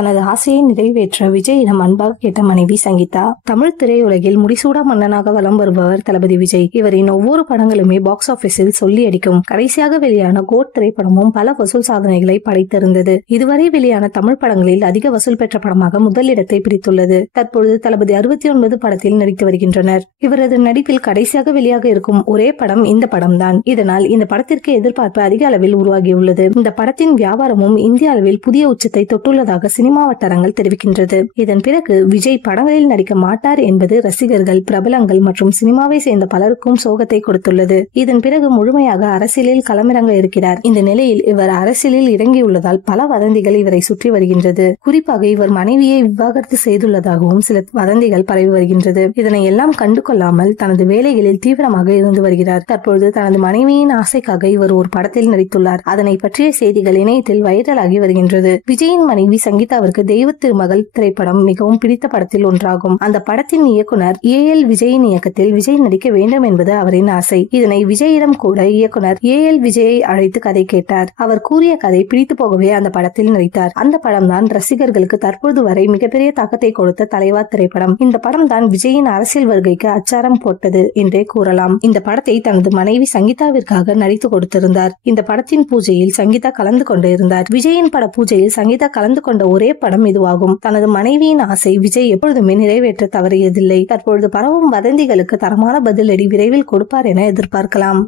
தனது ஆசையை நிறைவேற்ற விஜயிடம் அன்பாக கேட்ட மனைவி சங்கீதா. தமிழ் திரையுலகில் முடிசூடா மன்னனாக வலம் வருபவர் தளபதி விஜய். இவரின் ஒவ்வொரு படங்களுமே பாக்ஸ் ஆபீஸில் சொல்லி அடிக்கும். கடைசியாக வெளியான கோட் திரைப்படமும் பல வசூல் சாதனைகளை படைத்திருந்தது. இதுவரை வெளியான தமிழ் படங்களில் அதிக வசூல் பெற்ற படமாக முதலிடத்தை பிடித்துள்ளது. தற்பொழுது தளபதி 69 படத்தில் நடித்து வருகின்றனர். இவரது நடிப்பில் கடைசியாக வெளியாக இருக்கும் ஒரே படம் இந்த படம்தான். இதனால் இந்த படத்திற்கு எதிர்பார்ப்பு அதிக அளவில் உருவாகியுள்ளது. இந்த படத்தின் வியாபாரமும் இந்திய அளவில் புதிய உச்சத்தை தொட்டுள்ளதாக சினிமா வட்டாரங்கள் தெரிவிக்கின்றது. இதன் பிறகு விஜய் படங்களில் நடிக்க மாட்டார் என்பது ரசிகர்கள், பிரபலங்கள் மற்றும் சினிமாவை சேர்ந்த பலருக்கும் சோகத்தை கொடுத்துள்ளது. இதன் பிறகு முழுமையாக அரசியலில் களமிறங்க இருக்கிறார். இந்த நிலையில் இவர் அரசியலில் இறங்கியுள்ளதால் பல வதந்திகள் இவரை சுற்றி வருகின்றது. குறிப்பாக இவர் மனைவியை விவாகரத்து செய்துள்ளதாகவும் சில வதந்திகள் பரவி வருகின்றது. இதனை எல்லாம் கண்டு கொள்ளாமல் தனது வேலைகளில் தீவிரமாக இருந்து வருகிறார். தற்பொழுது தனது மனைவியின் ஆசைக்காக இவர் ஒரு படத்தில் நடித்துள்ளார். அதனை பற்றிய செய்திகள் இணையத்தில் வைரலாகி வருகின்றது. விஜயின் மனைவி சங்கீதாவிற்கு தெய்வ திருமகள் திரைப்படம் மிகவும் பிடித்த படத்தில் ஒன்றாகும். அந்த படத்தின் இயக்குனர் AL விஜயின் இயக்கத்தில் விஜய் நடிக்க வேண்டும் என்பது அவரின் ஆசை. இதனை விஜயிடம் கூட இயக்குனர் AL விஜயை அழைத்து கதை கேட்டார். அவர் கூறிய கதை பிடித்து போகவே அந்த படத்தில் நடித்தார். அந்த படம் தான் ரசிகர்களுக்கு தற்போது வரை மிகப்பெரிய தாக்கத்தை கொடுத்த தலைவா திரைப்படம். இந்த படம் தான் விஜயின் அரசியல் வருகைக்கு அச்சாரம் போட்டது என்றே கூறலாம். இந்த படத்தை தனது மனைவி சங்கீதாவிற்காக நடித்து கொடுத்திருந்தார். இந்த படத்தின் பூஜையில் சங்கீதா கலந்து கொண்டு இருந்தார். விஜயின் பட பூஜையில் சங்கீதா கலந்து கொண்ட ஒரே படம் இதுவாகும். தனது மனைவியின் ஆசை விஜய் எப்பொழுதுமே நிறைவேற்ற தவறியதில்லை. தற்பொழுது பரவும் வதந்திகளுக்கு தரமான பதிலடி விரைவில் கொடுப்பார் என எதிர்பார்க்கலாம்.